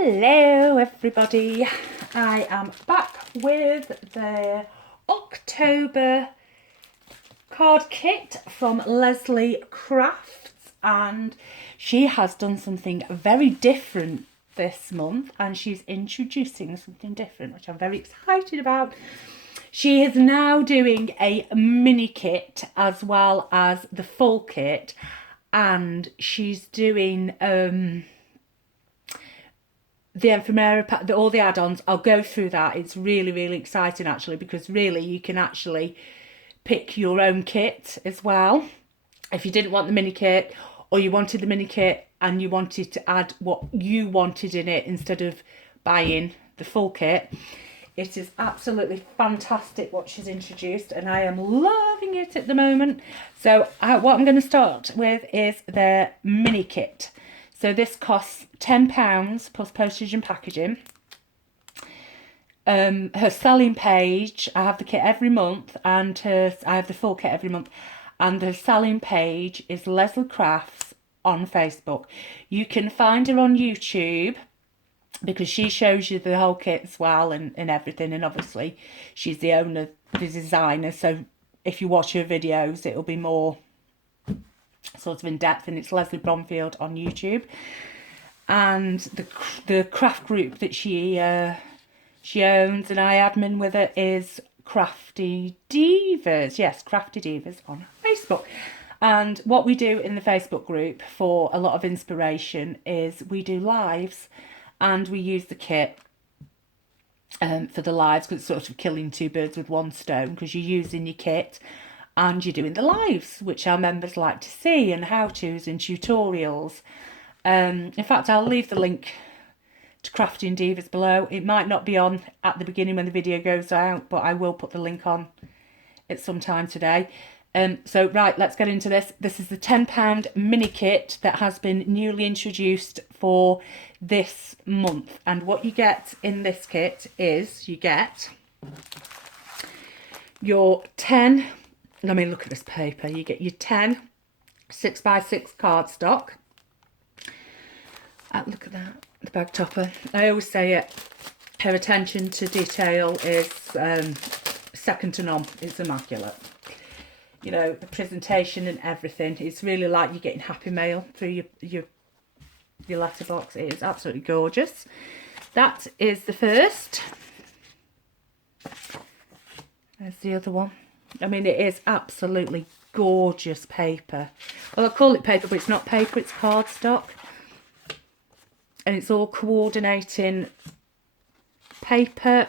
Hello everybody, I am back with the October card kit from Leslie Crafts, and she has done something very different this month and she's introducing something different which I'm very excited about. She is now doing a mini kit as well as the full kit, and she's doing the Ephemera pack, all the add-ons. I'll go through that. It's really exciting actually, because really you can actually pick your own kit as well. If you didn't want the mini kit, or you wanted the mini kit and you wanted to add what you wanted in it instead of buying the full kit, it is absolutely fantastic what she's introduced, and I am loving it at the moment. So what I'm going to start with is the mini kit. So this costs £10 plus postage and packaging. Her selling page, I have the kit every month, and I have the full kit every month, and her selling page is Leslie Crafts on Facebook. You can find her on YouTube because she shows you the whole kit as well, and everything, and obviously she's the owner, the designer, so if you watch her videos it'll be more sort of in depth, and it's Leslie Bromfield on YouTube. And the craft group that she owns and I admin with her is Crafty Divas. Yes, Crafty Divas on Facebook. And what we do in the Facebook group for a lot of inspiration is we do lives, and we use the kit for the lives, because it's sort of killing two birds with one stone, because you're using your kit and you're doing the lives, which our members like to see, and how-tos and tutorials. In fact, I'll leave the link to Crafting Divas below. It might not be on at the beginning when the video goes out, but I will put the link on at some time today. So right, let's get into this. This is the £10 mini kit that has been newly introduced for this month. And what you get in this kit is you get your 10, let me look at this paper, you get your 10 6x6 cardstock. Look at that, the bag topper. I always say it, her attention to detail is second to none. It's immaculate. You know, the presentation and everything, it's really like you're getting happy mail through your letterbox. It is absolutely gorgeous. That is the first. There's the other one. I mean, it is absolutely gorgeous paper. Well, I call it paper, but it's not paper, it's cardstock. And it's all coordinating paper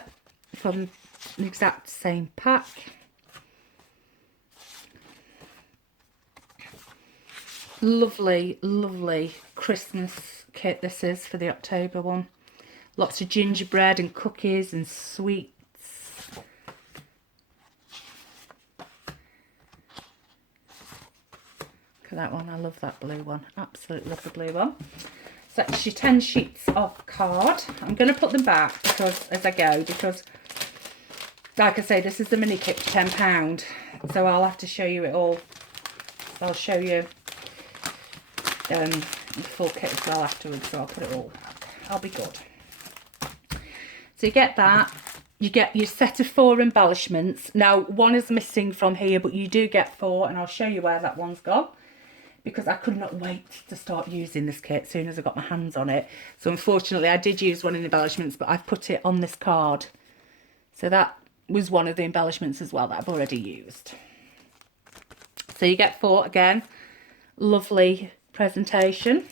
from the exact same pack. Lovely Christmas kit this is for the October one. Lots of gingerbread and cookies and sweets. Look at that one, I love that blue one. Absolutely love the blue one. So that's your 10 sheets of card. I'm going to put them back because as I go, because like I say, this is the mini kit for £10, so I'll have to show you it all. I'll show you the full kit as well afterwards, so I'll put it all back. I'll be good. So you get that. You get your set of 4 embellishments. Now, one is missing from here, but you do get 4, and I'll show you where that one's gone, because I could not wait to start using this kit as soon as I got my hands on it. So unfortunately, I did use one in the embellishments, but I've put it on this card. So that was one of the embellishments as well that I've already used. So you get 4 again. Lovely presentation.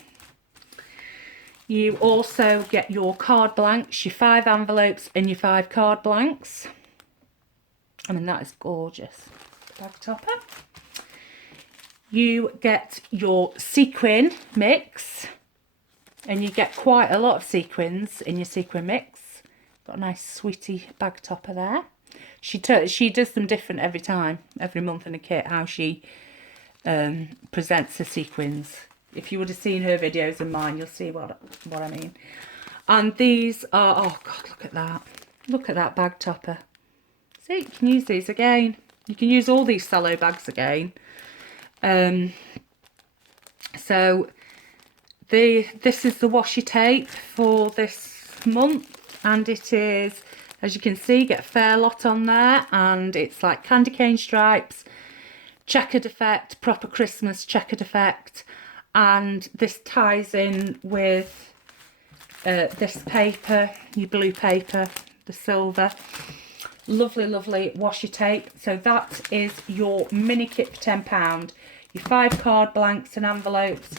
You also get your card blanks, your 5 envelopes and your 5 card blanks. I mean, that is gorgeous. Bag topper. You get your sequin mix, and you get quite a lot of sequins in your sequin mix. Got a nice sweetie bag topper there. She does them different every time, every month in a kit, how she presents the sequins. If you would have seen her videos and mine, you'll see what I mean. And these are, oh God, look at that. Look at that bag topper. See, you can use these again. You can use all these cello bags again. So this is the washi tape for this month, and it is, as you can see, get a fair lot on there, and it's like candy cane stripes, checkered effect, proper Christmas checkered effect, and this ties in with this paper, your blue paper, the silver. Lovely, lovely washi tape. So that is your mini kit for £10. Your 5 card blanks and envelopes,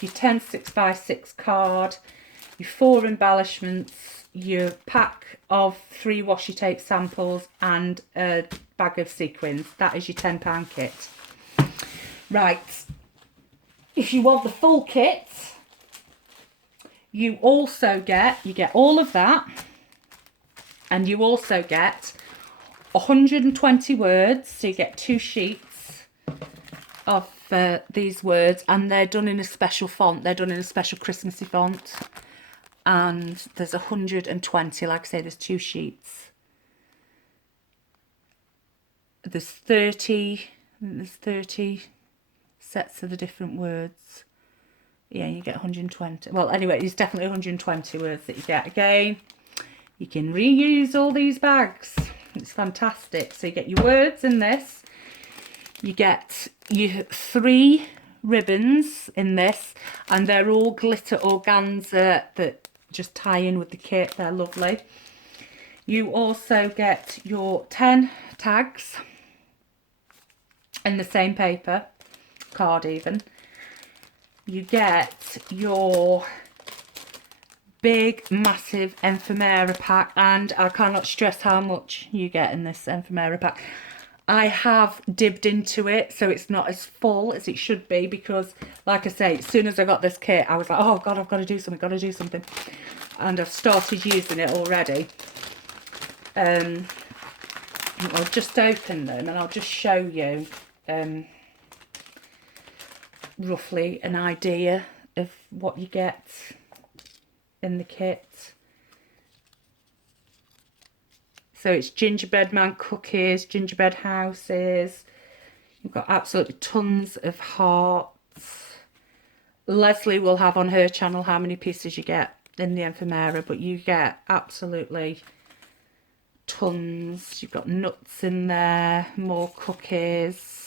your 10 6x6 card, your 4 embellishments, your pack of 3 washi tape samples, and a bag of sequins. That is your £10 kit. Right, if you want the full kit, you also get all of that, and you also get 120 words, so you get 2 sheets of these words, and they're done in a special font. They're done in a special Christmassy font, and there's 120. Like I say, there's 2 sheets. There's 30 sets of the different words. Yeah, you get 120. Well, anyway, it's definitely 120 words that you get. Again, you can reuse all these bags. It's fantastic. So you get your words in this. You get your 3 ribbons in this, and they're all glitter organza that just tie in with the kit. They're lovely. You also get your 10 tags in the same paper, card even. You get your big, massive ephemera pack, and I cannot stress how much you get in this ephemera pack. I have dibbed into it, so it's not as full as it should be, because, like I say, as soon as I got this kit, I was like, oh God, I've got to do something, and I've started using it already. I'll just open them, and I'll just show you roughly an idea of what you get in the kit. So it's gingerbread man cookies, gingerbread houses. You've got absolutely tons of hearts. Leslie will have on her channel how many pieces you get in the ephemera, but you get absolutely tons. You've got nuts in there, more cookies.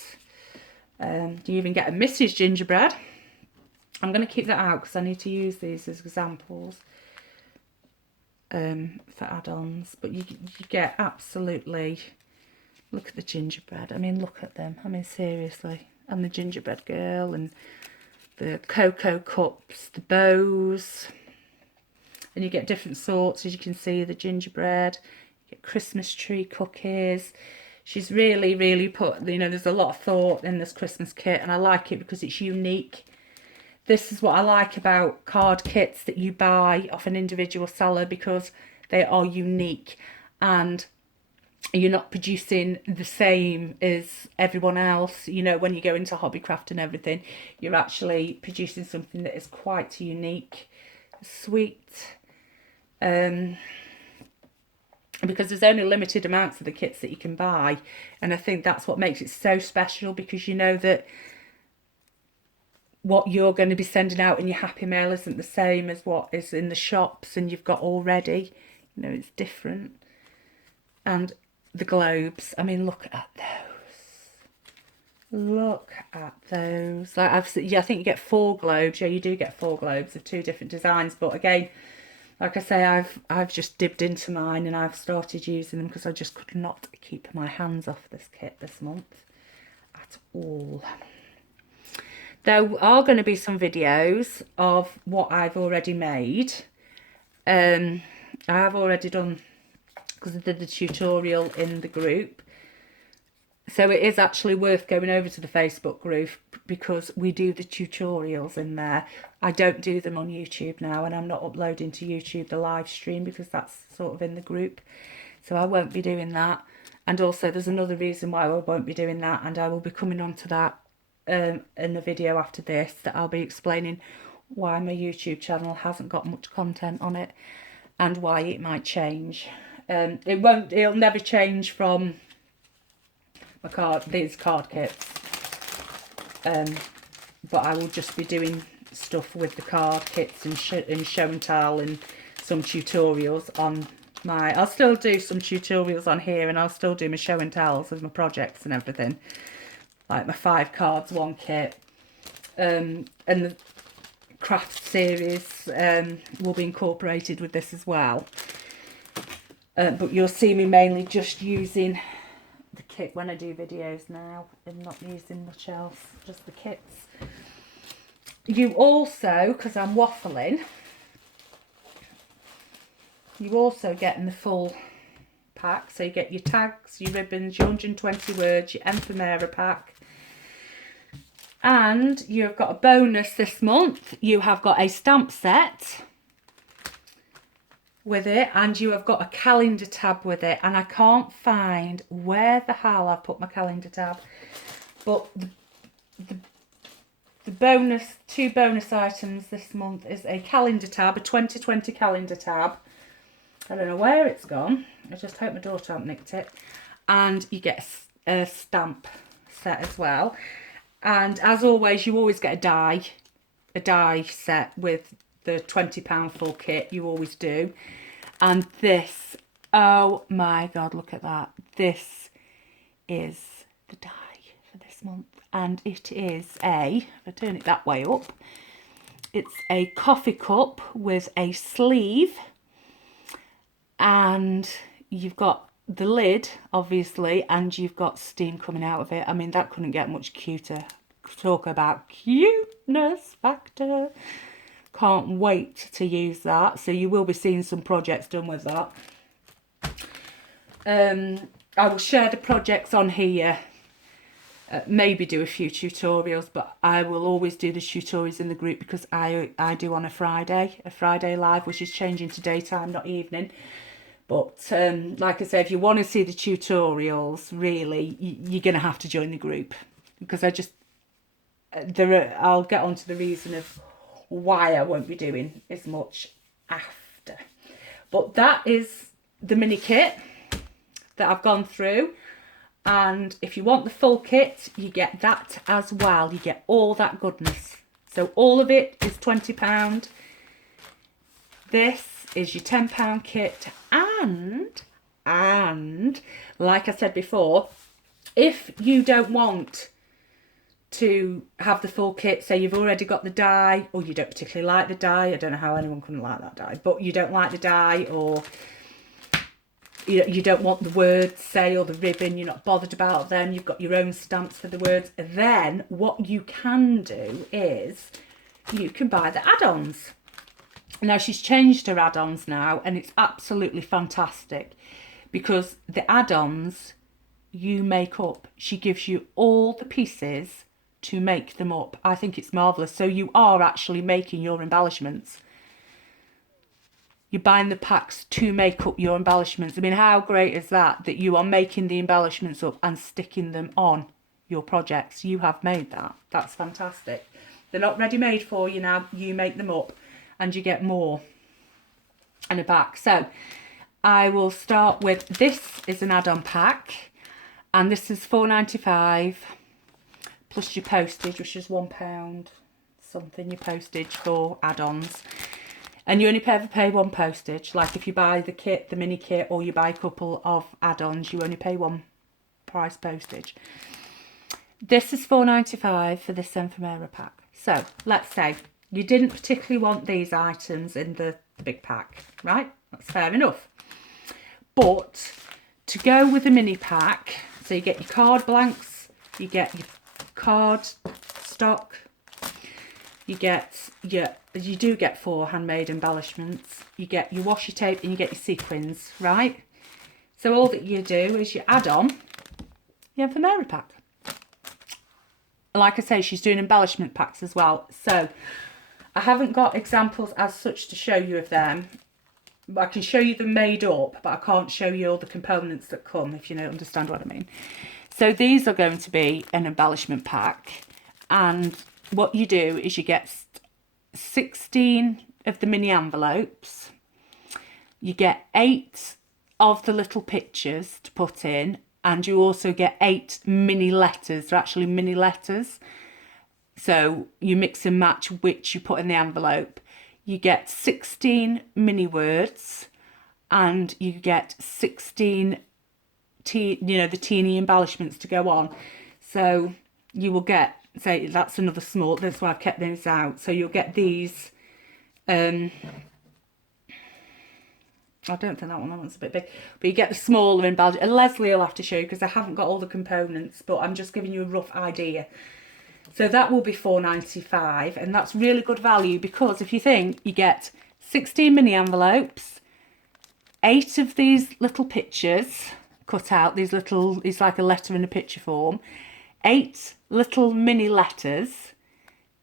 You even get a Mrs. Gingerbread. I'm going to keep that out because I need to use these as examples for add-ons. But you get absolutely, look at the gingerbread. I mean, look at them. I mean, seriously. And the gingerbread girl, and the cocoa cups, the bows. And you get different sorts, as you can see, the gingerbread. You get Christmas tree cookies. She's really, really put, you know, there's a lot of thought in this Christmas kit, and I like it because it's unique. This is what I like about card kits that you buy off an individual seller, because they are unique and you're not producing the same as everyone else. You know, when you go into Hobbycraft and everything, you're actually producing something that is quite unique, sweet. Because there's only limited amounts of the kits that you can buy, and I think that's what makes it so special, because you know that what you're going to be sending out in your Happy Mail isn't the same as what is in the shops and you've got already. You know, it's different. And the globes, I mean, look at those. Look at those. Like I think you get 4 globes. Yeah, you do get 4 globes of 2 different designs, but again, like I say, I've just dibbed into mine and I've started using them because I just could not keep my hands off this kit this month at all. There are going to be some videos of what I've already made. I have already done, because I did the tutorial in the group. So it is actually worth going over to the Facebook group, because we do the tutorials in there. I don't do them on YouTube now, and I'm not uploading to YouTube the live stream because that's sort of in the group. So I won't be doing that. And also there's another reason why I won't be doing that, and I will be coming on to that in the video after this, that I'll be explaining why my YouTube channel hasn't got much content on it and why it might change. It'll never change from these card kits, but I will just be doing stuff with the card kits and show and tell and some tutorials on my... I'll still do some tutorials on here, and I'll still do my show and tells of my projects and everything. Like my 5 cards, 1 kit. And the craft series will be incorporated with this as well. But you'll see me mainly just using the kit when I do videos now. I'm not using much else, just the kits. You also, because I'm waffling, you also get in the full pack. So you get your tags, your ribbons, your 120 words, your ephemera pack. And you've got a bonus this month. You have got a stamp set with it, and you have got a calendar tab with it. And I can't find where the hell I've put my calendar tab. But the bonus, 2 bonus items this month is a calendar tab, a 2020 calendar tab. I don't know where it's gone. I just hope my daughter hasn't nicked it. And you get a stamp set as well. And as always, you always get a die set with the £20 full kit. You always do. And this, oh my God, look at that. This is the die for this month. And it is if I turn it that way up, it's a coffee cup with a sleeve. And you've got the lid, obviously, and you've got steam coming out of it. I mean, that couldn't get much cuter. Talk about cuteness factor. Can't wait to use that. So you will be seeing some projects done with that. I will share the projects on here. Maybe do a few tutorials, but I will always do the tutorials in the group because I do on a Friday live, which is changing to daytime, not evening. But like I say, if you want to see the tutorials, really, you're going to have to join the group, because I'll get on to the reason of why I won't be doing as much after. But that is the mini kit that I've gone through. And if you want the full kit, you get that as well. You get all that goodness. So all of it is £20. This is your £10 kit. And like I said before, if you don't want to have the full kit, say you've already got the die, or you don't particularly like the die, I don't know how anyone couldn't like that die, but you don't like the die, or you don't want the words, say, or the ribbon, you're not bothered about them, you've got your own stamps for the words, then what you can do is you can buy the add-ons. Now, she's changed her add-ons now, and it's absolutely fantastic, because the add-ons you make up. She gives you all the pieces to make them up. I think it's marvellous. So you are actually making your embellishments. You're buying the packs to make up your embellishments. I mean, how great is that? That you are making the embellishments up and sticking them on your projects. You have made that. That's fantastic. They're not ready-made for you now. You make them up and you get more in a pack. So I will start with, this is an add-on pack. And this is £4.95 plus your postage, which is £1 something, your postage for add-ons. And you only ever pay 1 postage. Like if you buy the kit, the mini kit, or you buy a couple of add-ons, you only pay 1 price postage. This is £4.95 for this ephemera pack. So let's say you didn't particularly want these items in the big pack, right? That's fair enough. But to go with the mini pack, so you get your card blanks, you get your card stock, you do get 4 handmade embellishments, you get your washi tape, and you get your sequins, right? So all that you do is you add on your ephemera pack. Like I say, she's doing embellishment packs as well. So I haven't got examples as such to show you of them. I can show you them made up, but I can't show you all the components that come, if you don't understand what I mean. So these are going to be an embellishment pack. And what you do is you get 16 of the mini envelopes. You get 8 of the little pictures to put in. And you also get 8 mini letters. They're actually mini letters. So you mix and match which you put in the envelope. You get 16 mini words, and you get 16 the teeny embellishments to go on. So you will get, say that's another small, that's why I've kept these out. So you'll get these, I don't think that one's a bit big, but you get the smaller embellishment. And Leslie will have to show you because I haven't got all the components, but I'm just giving you a rough idea. So that will be £4.95, and that's really good value, because if you think, you get 16 mini envelopes, 8 of these little pictures cut out, these little, it's like a letter in a picture form, 8 little mini letters,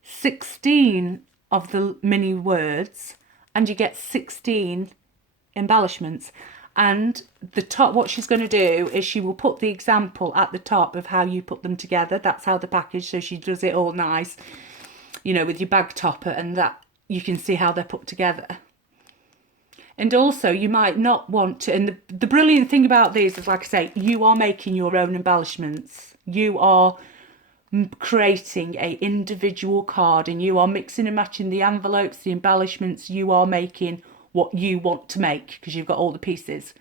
16 of the mini words, and you get 16 embellishments. And the top, what she's going to do is she will put the example at the top of how you put them together. That's how the package, so she does it all nice, you know, with your bag topper, and that you can see how they're put together. And also you might not want to, and the brilliant thing about these is, like I say, you are making your own embellishments. You are creating a individual card, and you are mixing and matching the envelopes, the embellishments. You are making what you want to make, because you've got all the pieces.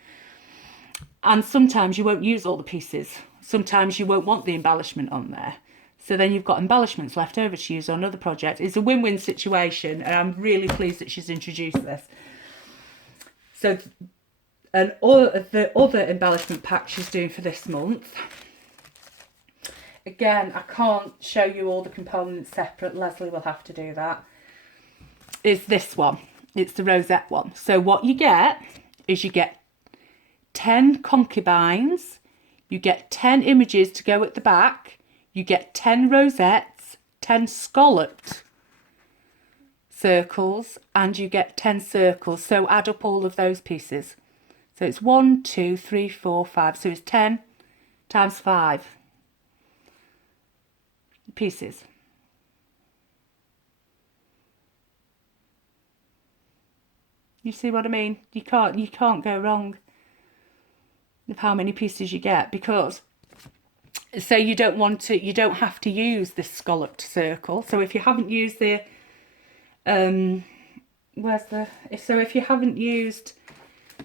And sometimes you won't use all the pieces. Sometimes you won't want the embellishment on there. So then you've got embellishments left over to use on another project. It's a win-win situation, and I'm really pleased that she's introduced this. So, and all the other embellishment pack she's doing for this month, again, I can't show you all the components separate. Leslie will have to do that. Is this one. It's the rosette one. So what you get is you get 10 concubines, you get 10 images to go at the back, you get 10 rosettes, 10 scalloped circles, and you get 10 circles. So add up all of those pieces. So it's 1, 2, 3, 4, 5. So it's 10 times 5 pieces. You see what I mean? You can't go wrong with how many pieces you get, because say you don't have to use this scalloped circle. So if you haven't used the if you haven't used,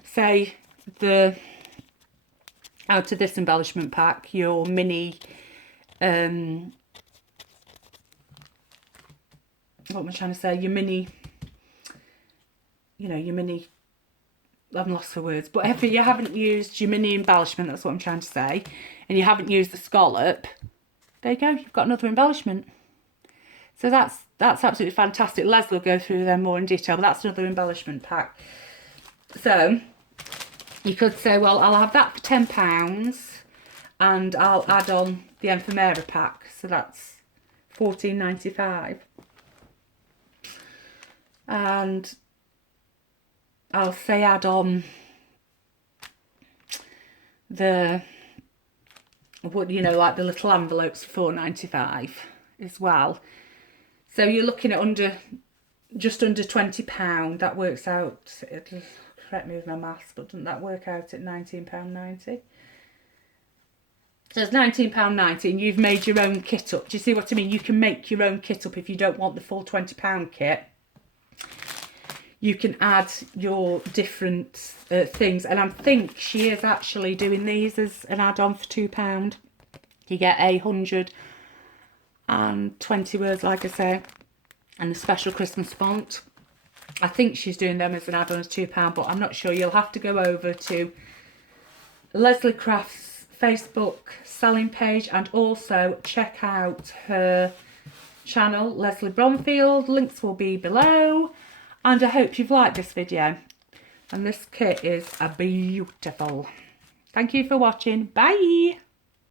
say, the out of this embellishment pack, your mini what am I trying to say, your mini, you know, your mini, I'm lost for words, but if you haven't used your mini embellishment, that's what I'm trying to say, and you haven't used the scallop, there you go, you've got another embellishment. So that's absolutely fantastic. Leslie will go through them more in detail, but that's another embellishment pack. So you could say, well, I'll have that for £10 and I'll add on the Ephemera pack, so that's £14.95. And I'll say add on the, you know, like the little envelopes for £4.95 as well. So you're looking at just under £20. That works out, it'll correct me with my maths, but doesn't that work out at £19.90? So it's £19.90, and you've made your own kit up. Do you see what I mean? You can make your own kit up if you don't want the full £20 kit. You can add your different things, and I think she is actually doing these as an add-on for £2. You get 120 words, like I say, and a special Christmas font. I think she's doing them as an add-on as £2, but I'm not sure. You'll have to go over to Leslie Craft's Facebook selling page, and also check out her channel, Leslie Bromfield. Links will be below. And I hope you've liked this video. And this kit is beautiful. Thank you for watching. Bye.